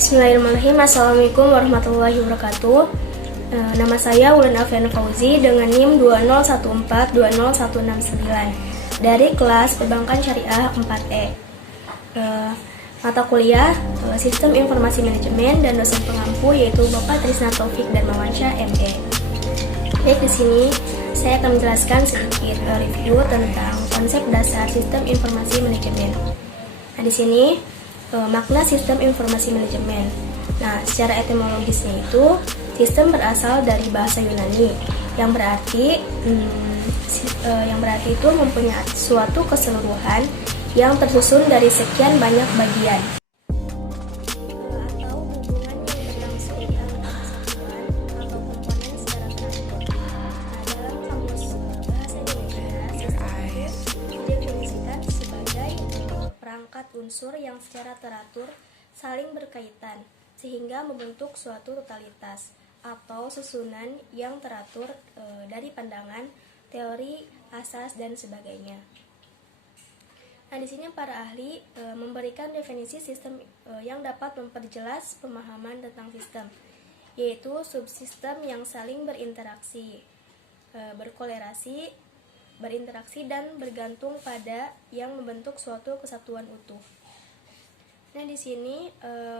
Bismillahirrahmanirrahim. Assalamualaikum warahmatullahi wabarakatuh. Nama saya Wulan Alfian Fauzi dengan NIM 201420169 dari kelas Perbankan Syariah 4E. Mata kuliah Sistem Informasi Manajemen dan dosen pengampu yaitu Bapak Trisna Taufik dan Mawansyah ME. Baik, di sini saya akan menjelaskan sedikit review tentang konsep dasar Sistem Informasi Manajemen. Nah, di sini makna sistem informasi manajemen. Nah, secara etimologisnya itu sistem berasal dari bahasa Yunani yang berarti itu mempunyai suatu keseluruhan yang tersusun dari sekian banyak bagian atau hubungan yang berlangsung antara satuan atau komponen secara teratur. Nah, dalam kamus bahasa Indonesia, sistem itu didefinisikan sebagai perangkat unsur yang secara teratur saling berkaitan sehingga membentuk suatu totalitas atau susunan yang teratur dari pandangan, teori, asas, dan sebagainya. Nah, di sini para ahli memberikan definisi sistem yang dapat memperjelas pemahaman tentang sistem, yaitu subsistem yang saling berinteraksi, berinteraksi dan bergantung pada yang membentuk suatu kesatuan utuh. Nah, di sini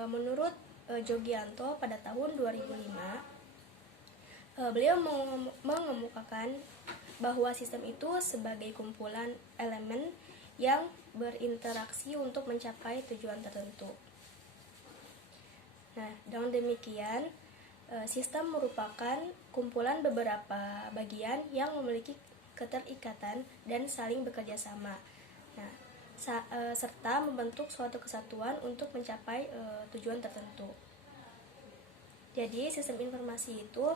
menurut Jogianto pada tahun 2005, beliau mengemukakan bahwa sistem itu sebagai kumpulan elemen yang berinteraksi untuk mencapai tujuan tertentu. Nah, dengan demikian, sistem merupakan kumpulan beberapa bagian yang memiliki keterikatan dan saling bekerja sama. Nah, serta membentuk suatu kesatuan untuk mencapai tujuan tertentu. Jadi, sistem informasi itu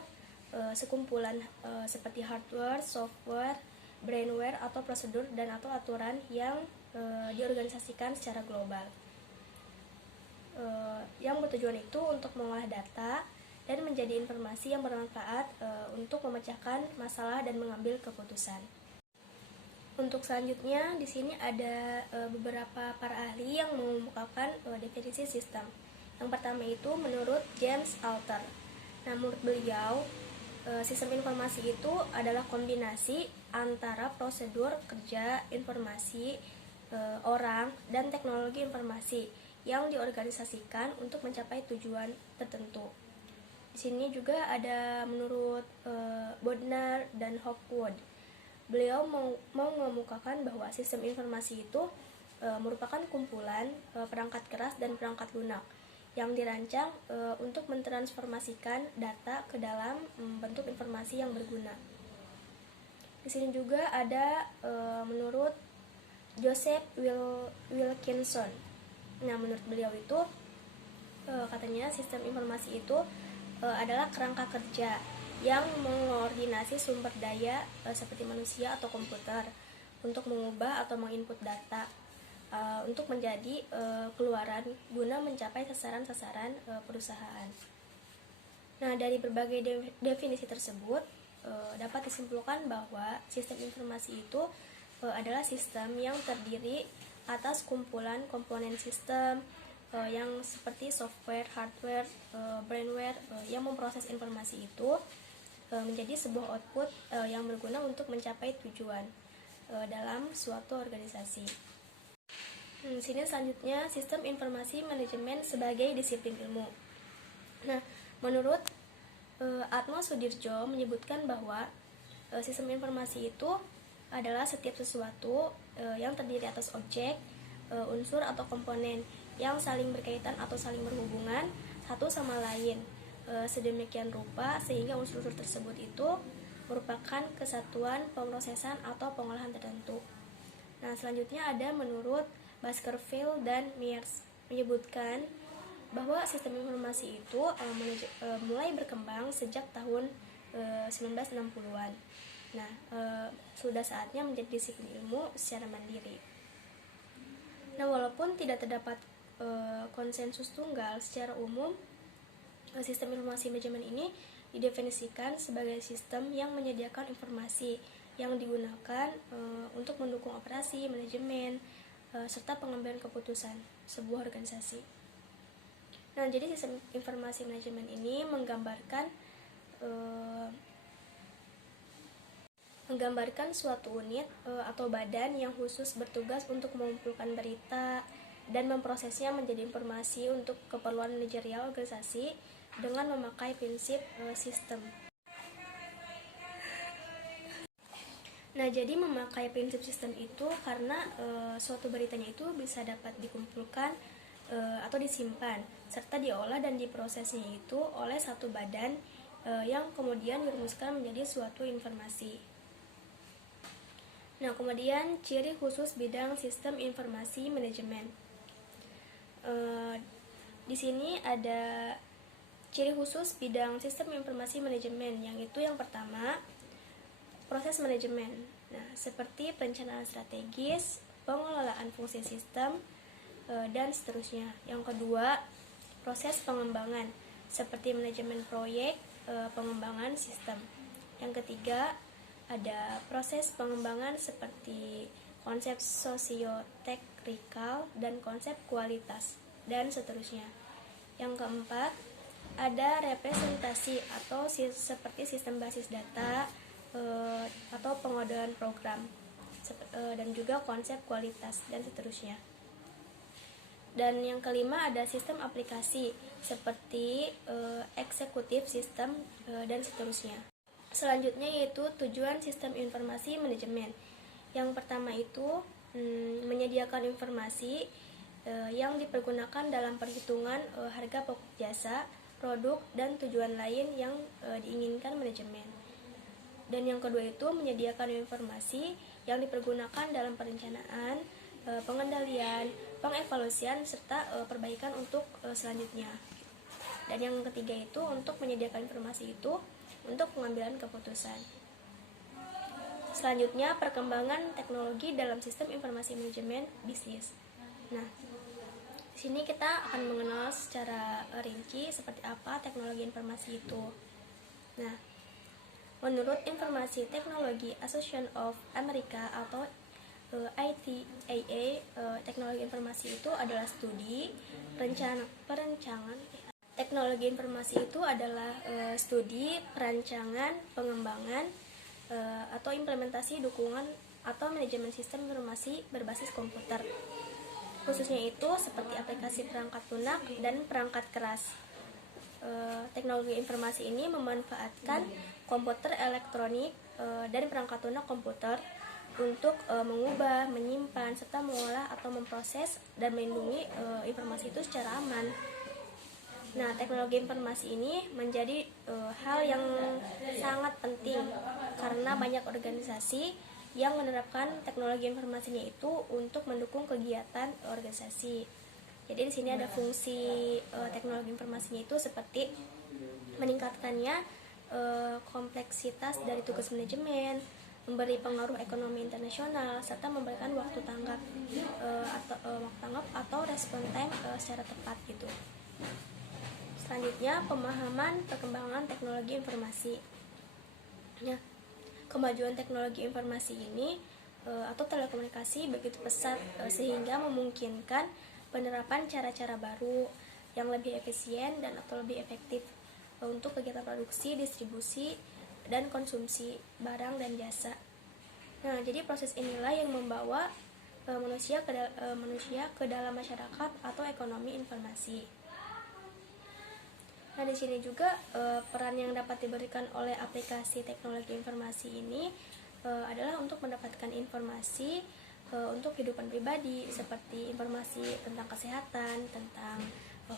sekumpulan seperti hardware, software, brainware atau prosedur dan atau aturan yang diorganisasikan secara global. Yang bertujuan itu untuk mengolah data dan menjadi informasi yang bermanfaat untuk memecahkan masalah dan mengambil keputusan. Untuk selanjutnya, di sini ada beberapa para ahli yang mengemukakan definisi sistem. Yang pertama itu menurut James Alter. Nah, menurut beliau, sistem informasi itu adalah kombinasi antara prosedur kerja informasi, orang, dan teknologi informasi yang diorganisasikan untuk mencapai tujuan tertentu. Di sini juga ada menurut Bodnar dan Hopwood. Beliau mengemukakan bahwa sistem informasi itu merupakan kumpulan perangkat keras dan perangkat lunak yang dirancang untuk mentransformasikan data ke dalam bentuk informasi yang berguna. Di sini juga ada menurut Joseph Wilkinson. Nah, menurut beliau itu katanya sistem informasi itu adalah kerangka kerja yang mengkoordinasi sumber daya seperti manusia atau komputer untuk mengubah atau menginput data untuk menjadi keluaran guna mencapai sasaran-sasaran perusahaan. Nah, dari berbagai definisi tersebut dapat disimpulkan bahwa sistem informasi itu adalah sistem yang terdiri atas kumpulan komponen sistem yang seperti software, hardware, brainware yang memproses informasi itu menjadi sebuah output yang berguna untuk mencapai tujuan dalam suatu organisasi. Sini selanjutnya sistem informasi manajemen sebagai disiplin ilmu. Nah, menurut Atma Sudirjo menyebutkan bahwa sistem informasi itu adalah setiap sesuatu yang terdiri atas objek, unsur atau komponen yang saling berkaitan atau saling berhubungan satu sama lain sedemikian rupa sehingga unsur-unsur tersebut itu merupakan kesatuan pemrosesan atau pengolahan tertentu. Nah, selanjutnya ada menurut Baskerville dan Mears menyebutkan bahwa sistem informasi itu mulai berkembang sejak tahun 1960-an. Nah, sudah saatnya menjadi disiplin ilmu secara mandiri. Nah, walaupun tidak terdapat konsensus tunggal secara umum, sistem informasi manajemen ini didefinisikan sebagai sistem yang menyediakan informasi yang digunakan untuk mendukung operasi, manajemen, serta pengambilan keputusan sebuah organisasi. Nah, jadi sistem informasi manajemen ini menggambarkan suatu unit atau badan yang khusus bertugas untuk mengumpulkan berita dan memprosesnya menjadi informasi untuk keperluan manajerial organisasi dengan memakai prinsip sistem. Nah, jadi memakai prinsip sistem itu karena suatu beritanya itu bisa dapat dikumpulkan atau disimpan serta diolah dan diprosesnya itu oleh satu badan yang kemudian dirumuskan menjadi suatu informasi. Nah, kemudian ciri khusus bidang sistem informasi manajemen. Di sini ada ciri khusus bidang sistem informasi manajemen, yang itu yang pertama, proses manajemen. Nah, seperti perencanaan strategis, pengelolaan fungsi sistem, dan seterusnya. Yang kedua, proses pengembangan, seperti manajemen proyek, pengembangan sistem. Yang ketiga, ada proses pengembangan seperti konsep sosioteknikal dan konsep kualitas, dan seterusnya. Yang keempat, ada representasi atau seperti sistem basis data atau pengodean program, dan juga konsep kualitas, dan seterusnya. Dan yang kelima, ada sistem aplikasi seperti eksekutif sistem dan seterusnya. Selanjutnya yaitu tujuan sistem informasi manajemen. Yang pertama itu menyediakan informasi yang dipergunakan dalam perhitungan harga pokok jasa, produk, dan tujuan lain yang diinginkan manajemen. Dan yang kedua itu menyediakan informasi yang dipergunakan dalam perencanaan, pengendalian, pengevaluasian, serta perbaikan untuk selanjutnya. Dan yang ketiga itu untuk menyediakan informasi itu untuk pengambilan keputusan. Selanjutnya, perkembangan teknologi dalam sistem informasi manajemen bisnis. Nah, di sini kita akan mengenal secara rinci seperti apa teknologi informasi itu. Nah, menurut Informasi Teknologi Association of America atau ITAA, teknologi informasi itu adalah studi perancangan. Teknologi informasi itu adalah studi, perancangan, pengembangan, atau implementasi dukungan atau manajemen sistem informasi berbasis komputer. Khususnya itu seperti aplikasi perangkat lunak dan perangkat keras. Teknologi informasi ini memanfaatkan komputer elektronik dan perangkat lunak komputer untuk mengubah, menyimpan, serta mengolah atau memproses dan melindungi informasi itu secara aman. Nah, teknologi informasi ini menjadi hal yang sangat penting karena banyak organisasi yang menerapkan teknologi informasinya itu untuk mendukung kegiatan organisasi. Jadi di sini ada fungsi teknologi informasinya itu seperti meningkatkannya kompleksitas dari tugas manajemen, memberi pengaruh ekonomi internasional, serta memberikan waktu tanggap atau respon time secara tepat gitu. Selanjutnya, pemahaman perkembangan teknologi informasi. Nah, kemajuan teknologi informasi ini atau telekomunikasi begitu pesat sehingga memungkinkan penerapan cara-cara baru yang lebih efisien dan atau lebih efektif untuk kegiatan produksi, distribusi, dan konsumsi barang dan jasa. Nah, jadi proses inilah yang membawa manusia ke dalam masyarakat atau ekonomi informasi. Nah, di sini juga peran yang dapat diberikan oleh aplikasi teknologi informasi ini adalah untuk mendapatkan informasi untuk kehidupan pribadi, seperti informasi tentang kesehatan, tentang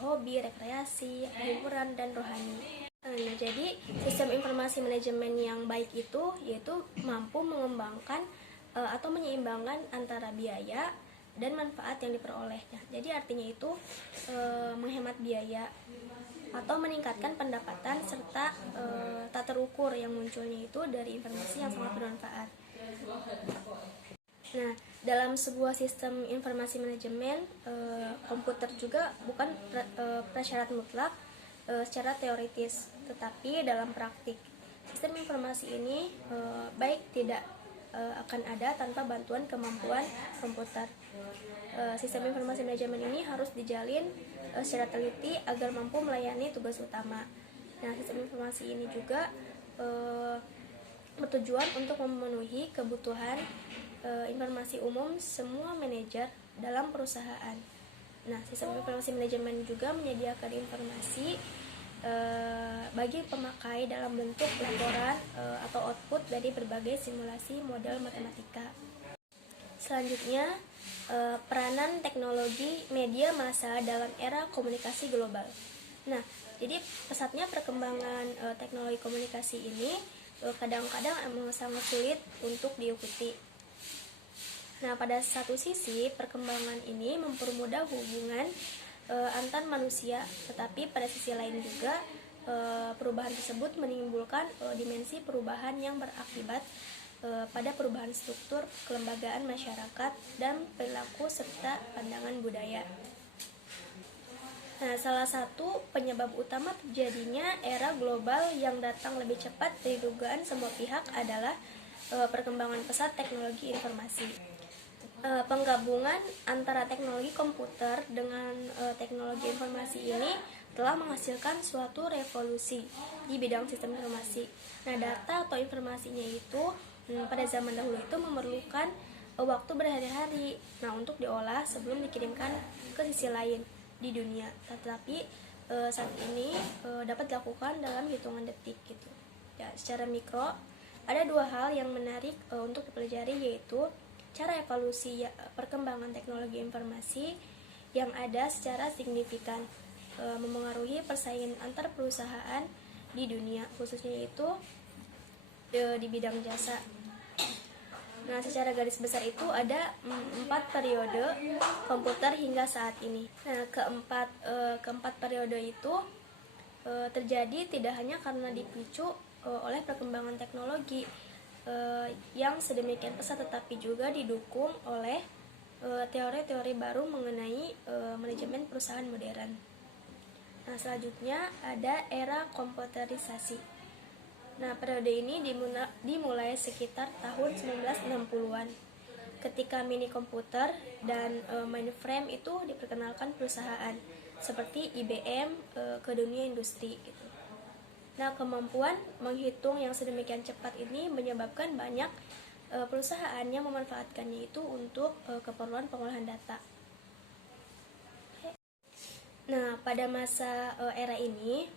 hobi, rekreasi, hiburan, dan rohani. Nah, jadi sistem informasi manajemen yang baik itu yaitu mampu mengembangkan atau menyeimbangkan antara biaya dan manfaat yang diperolehnya. Jadi artinya itu menghemat biaya atau meningkatkan pendapatan serta tak terukur yang munculnya itu dari informasi yang sangat bermanfaat. Nah, dalam sebuah sistem informasi manajemen, komputer juga bukan prasyarat mutlak secara teoritis, tetapi dalam praktik sistem informasi ini baik tidak akan ada tanpa bantuan kemampuan komputer. sistem informasi manajemen ini harus dijalin secara teliti agar mampu melayani tugas utama. Nah, sistem informasi ini juga bertujuan untuk memenuhi kebutuhan informasi umum semua manajer dalam perusahaan. Nah, sistem informasi manajemen juga menyediakan informasi bagi pemakai dalam bentuk laporan atau output dari berbagai simulasi model matematika. Selanjutnya, peranan teknologi media massa dalam era komunikasi global. Nah, jadi pesatnya perkembangan teknologi komunikasi ini kadang-kadang emang sangat sulit untuk diikuti. Nah, pada satu sisi perkembangan ini mempermudah hubungan antar manusia, tetapi pada sisi lain juga perubahan tersebut menimbulkan dimensi perubahan yang berakibat pada perubahan struktur kelembagaan masyarakat dan perilaku serta pandangan budaya. Nah, salah satu penyebab utama terjadinya era global yang datang lebih cepat dari dugaan semua pihak adalah perkembangan pesat teknologi informasi. Penggabungan antara teknologi komputer dengan teknologi informasi ini telah menghasilkan suatu revolusi di bidang sistem informasi. Nah, data atau informasinya itu pada zaman dahulu itu memerlukan waktu berhari-hari untuk diolah sebelum dikirimkan ke sisi lain di dunia. Tetapi saat ini dapat dilakukan dalam hitungan detik gitu. Ya, secara mikro ada dua hal yang menarik untuk dipelajari, yaitu cara evolusi perkembangan teknologi informasi yang ada secara signifikan memengaruhi persaingan antar perusahaan di dunia, khususnya itu di bidang jasa. Nah, secara garis besar itu ada 4 periode komputer hingga saat ini. Nah, keempat periode itu terjadi tidak hanya karena dipicu oleh perkembangan teknologi yang sedemikian pesat, tetapi juga didukung oleh teori-teori baru mengenai manajemen perusahaan modern. Nah, selanjutnya ada era komputerisasi. Nah, periode ini dimulai sekitar tahun 1960-an ketika mini komputer dan mainframe itu diperkenalkan perusahaan seperti IBM ke dunia industri gitu. Nah, kemampuan menghitung yang sedemikian cepat ini menyebabkan banyak perusahaan yang memanfaatkannya itu untuk keperluan pengolahan data. Nah, pada masa era ini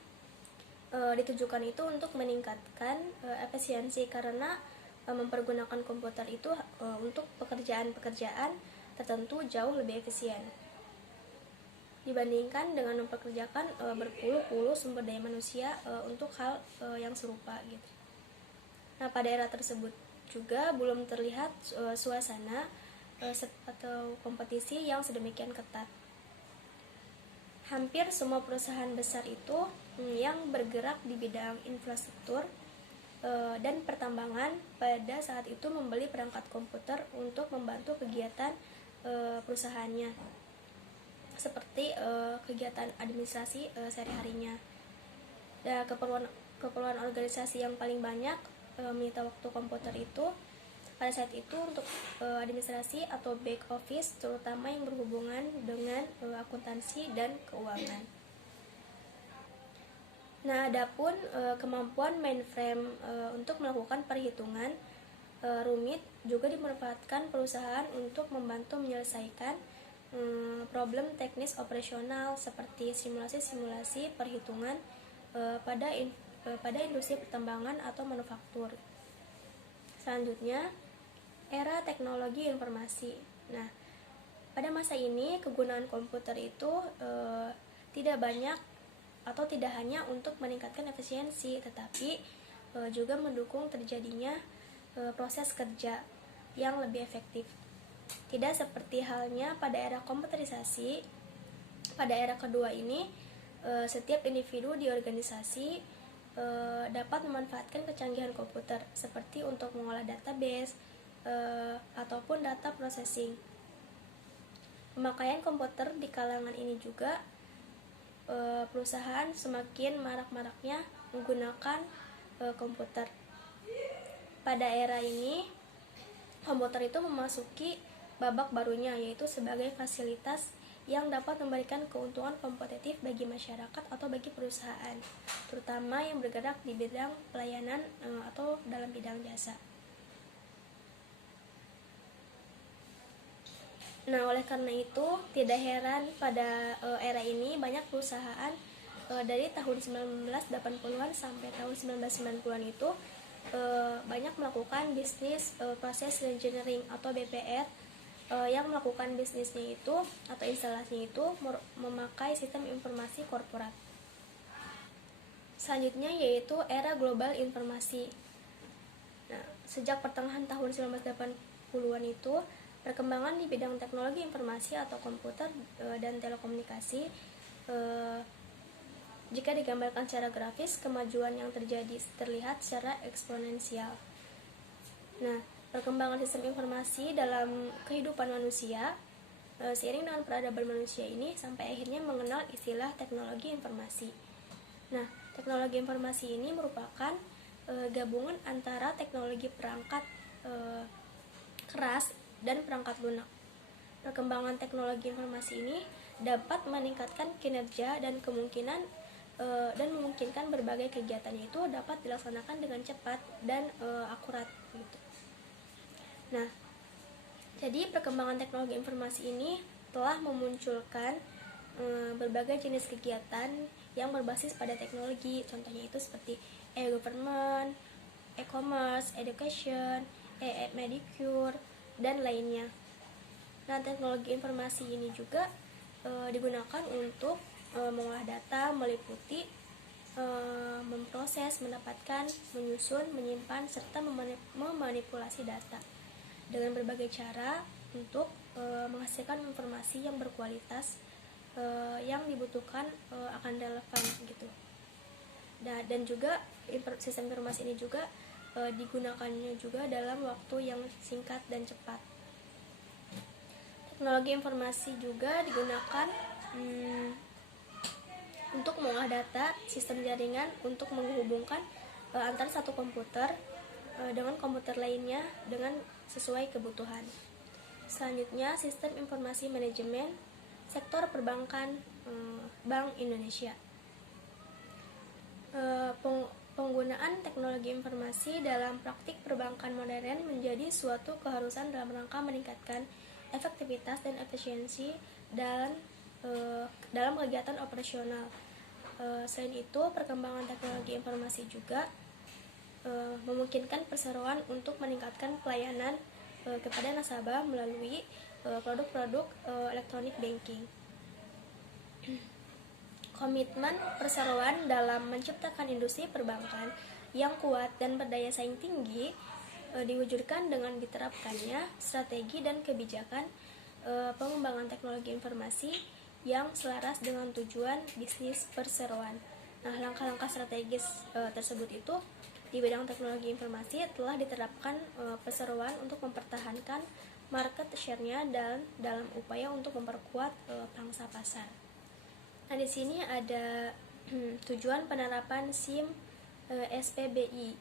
ditujukan itu untuk meningkatkan efisiensi karena mempergunakan komputer itu untuk pekerjaan-pekerjaan tertentu jauh lebih efisien dibandingkan dengan mempekerjakan berpuluh-puluh sumber daya manusia untuk hal yang serupa gitu. Nah, pada era tersebut juga belum terlihat suasana atau kompetisi yang sedemikian ketat. Hampir semua perusahaan besar itu yang bergerak di bidang infrastruktur dan pertambangan pada saat itu membeli perangkat komputer untuk membantu kegiatan perusahaannya, seperti kegiatan administrasi sehari-harinya. Dan keperluan organisasi yang paling banyak menyita waktu komputer itu pada saat itu untuk administrasi atau back office, terutama yang berhubungan dengan akuntansi dan keuangan. Nah, adapun kemampuan mainframe untuk melakukan perhitungan rumit juga dimanfaatkan perusahaan untuk membantu menyelesaikan problem teknis operasional seperti simulasi-simulasi perhitungan pada industri pertambangan atau manufaktur. Selanjutnya, era teknologi informasi. Nah, pada masa ini kegunaan komputer itu tidak banyak atau tidak hanya untuk meningkatkan efisiensi, tetapi juga mendukung terjadinya proses kerja yang lebih efektif. Tidak seperti halnya pada era komputerisasi, pada era kedua ini setiap individu di organisasi dapat memanfaatkan kecanggihan komputer seperti untuk mengolah database ataupun data processing. Pemakaian komputer di kalangan ini juga perusahaan semakin marak-maraknya menggunakan komputer. Pada era ini komputer itu memasuki babak barunya, yaitu sebagai fasilitas yang dapat memberikan keuntungan kompetitif bagi masyarakat atau bagi perusahaan, terutama yang bergerak di bidang pelayanan atau dalam bidang jasa. Nah, oleh karena itu, tidak heran pada era ini banyak perusahaan dari tahun 1980-an sampai tahun 1990-an itu banyak melakukan bisnis proses engineering atau BPR, yang melakukan bisnisnya itu atau instalasinya itu memakai sistem informasi korporat. Selanjutnya yaitu era global informasi. Nah, sejak pertengahan tahun 1980-an itu, perkembangan di bidang teknologi informasi atau komputer dan telekomunikasi, jika digambarkan secara grafis, kemajuan yang terjadi terlihat secara eksponensial. Nah, perkembangan sistem informasi dalam kehidupan manusia seiring dengan peradaban manusia ini sampai akhirnya mengenal istilah teknologi informasi. Nah, teknologi informasi ini merupakan gabungan antara teknologi perangkat keras dan perangkat lunak. Perkembangan teknologi informasi ini dapat meningkatkan kinerja dan memungkinkan berbagai kegiatannya itu dapat dilaksanakan dengan cepat dan akurat gitu. Nah, jadi perkembangan teknologi informasi ini telah memunculkan berbagai jenis kegiatan yang berbasis pada teknologi. Contohnya itu seperti e-government, e-commerce, education, e-medicure, dan lainnya. Nah, teknologi informasi ini juga digunakan untuk mengolah data, meliputi, memproses, mendapatkan, menyusun, menyimpan, serta memanipulasi data dengan berbagai cara untuk menghasilkan informasi yang berkualitas yang dibutuhkan akan relevan gitu. Dan juga sistem informasi ini juga digunakannya juga dalam waktu yang singkat dan cepat. Teknologi informasi juga digunakan untuk mengolah data, sistem jaringan untuk menghubungkan antara satu komputer dengan komputer lainnya dengan sesuai kebutuhan. Selanjutnya, sistem informasi manajemen sektor perbankan Bank Indonesia. Penggunaan teknologi informasi dalam praktik perbankan modern menjadi suatu keharusan dalam rangka meningkatkan efektivitas dan efisiensi dalam kegiatan operasional. Selain itu, perkembangan teknologi informasi juga memungkinkan perseroan untuk meningkatkan pelayanan kepada nasabah melalui produk-produk elektronik banking. Komitmen perseroan dalam menciptakan industri perbankan yang kuat dan berdaya saing tinggi diwujudkan dengan diterapkannya strategi dan kebijakan pengembangan teknologi informasi yang selaras dengan tujuan bisnis perseroan. Nah, langkah-langkah strategis tersebut itu di bidang teknologi informasi telah diterapkan perseroan untuk mempertahankan market share-nya dan dalam upaya untuk memperkuat pangsa pasar. Nah, di sini ada tujuan penerapan SIM SPBI.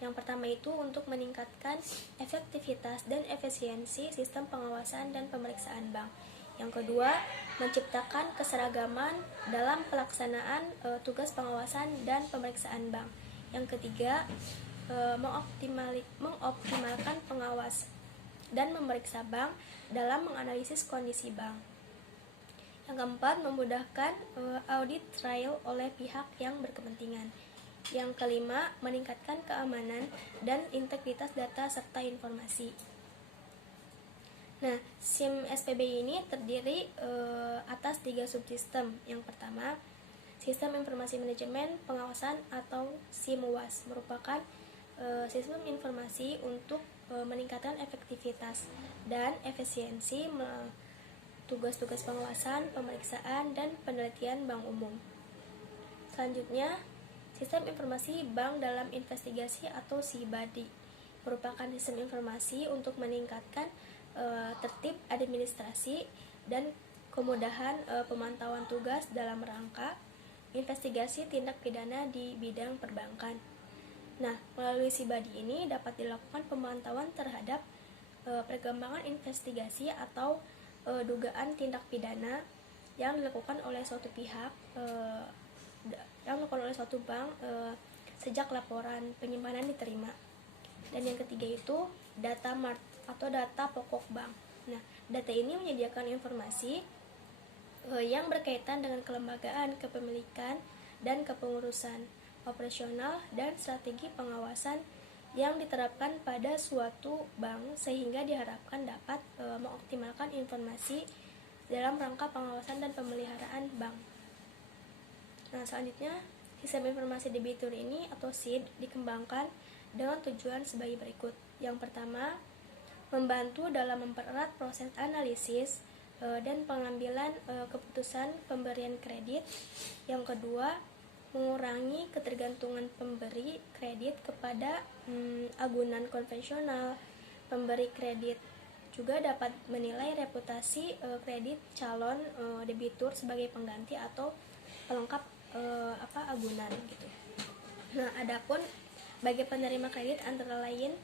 Yang pertama itu untuk meningkatkan efektivitas dan efisiensi sistem pengawasan dan pemeriksaan bank. Yang kedua, menciptakan keseragaman dalam pelaksanaan tugas pengawasan dan pemeriksaan bank. Yang ketiga, mengoptimalkan pengawas dan memeriksa bank dalam menganalisis kondisi bank. Yang keempat, memudahkan audit trail oleh pihak yang berkepentingan. Yang kelima, meningkatkan keamanan dan integritas data serta informasi. Nah, SIM SPBI ini terdiri atas 3 subsistem. Yang pertama, Sistem Informasi Manajemen Pengawasan atau SIMWAS merupakan sistem informasi untuk meningkatkan efektivitas dan efisiensi tugas-tugas pengawasan, pemeriksaan, dan penelitian bank umum. Selanjutnya, Sistem Informasi Bank dalam Investigasi atau SIBADI merupakan sistem informasi untuk meningkatkan tertib administrasi dan kemudahan pemantauan tugas dalam rangka investigasi tindak pidana di bidang perbankan. Nah, melalui SIBADI ini dapat dilakukan pemantauan terhadap perkembangan investigasi atau dugaan tindak pidana yang dilakukan oleh suatu pihak, yang dilakukan oleh suatu bank sejak laporan penyimpanan diterima. Dan yang ketiga itu data mart atau data pokok bank. Nah, data ini menyediakan informasi yang berkaitan dengan kelembagaan, kepemilikan, dan kepengurusan operasional dan strategi pengawasan yang diterapkan pada suatu bank sehingga diharapkan dapat mengoptimalkan informasi dalam rangka pengawasan dan pemeliharaan bank. Nah, selanjutnya sistem informasi debitur ini atau SID dikembangkan dengan tujuan sebagai berikut. Yang pertama, membantu dalam mempererat proses analisis dan pengambilan keputusan pemberian kredit. Yang kedua, mengurangi ketergantungan pemberi kredit kepada agunan konvensional. Pemberi kredit juga dapat menilai reputasi kredit calon debitur sebagai pengganti atau pelengkap agunan gitu. Nah, adapun bagi penerima kredit antara lain,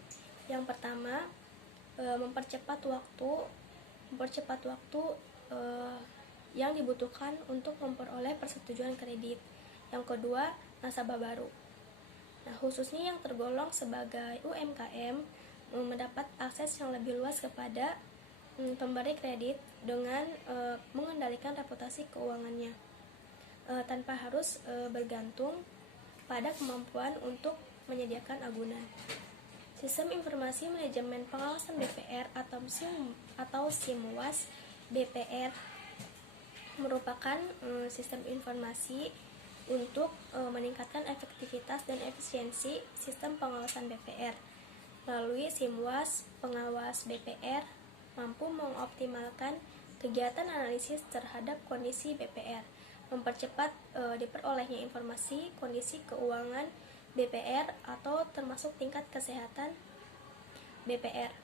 yang pertama, mempercepat waktu yang dibutuhkan untuk memperoleh persetujuan kredit. Yang kedua, nasabah baru. Nah, khususnya yang tergolong sebagai UMKM mendapat akses yang lebih luas kepada pemberi kredit dengan mengendalikan reputasi keuangannya tanpa harus bergantung pada kemampuan untuk menyediakan agunan. Sistem Informasi Manajemen Pengawasan BPR atau SIMWAS BPR merupakan sistem informasi untuk meningkatkan efektivitas dan efisiensi sistem pengawasan BPR. Melalui SIMWAS, pengawas BPR mampu mengoptimalkan kegiatan analisis terhadap kondisi BPR, mempercepat diperolehnya informasi kondisi keuangan BPR atau termasuk tingkat kesehatan BPR.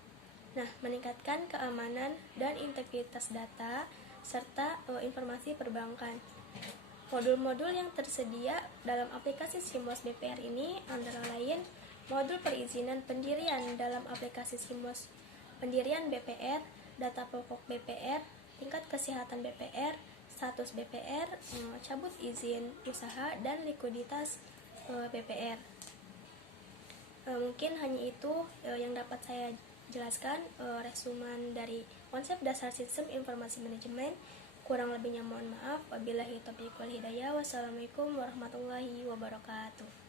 Nah, meningkatkan keamanan dan integritas data serta informasi perbankan. Modul-modul yang tersedia dalam aplikasi SIMWAS BPR ini antara lain modul perizinan pendirian dalam aplikasi SIMWAS, pendirian BPR, data pokok BPR, tingkat kesehatan BPR, status BPR, cabut izin usaha, dan likuiditas BPR. Mungkin hanya itu yang dapat saya jelaskan resumen dari konsep dasar sistem informasi manajemen. Kurang lebihnya mohon maaf. Wabillahi taufiq wal hidayah. Wassalamualaikum warahmatullahi wabarakatuh.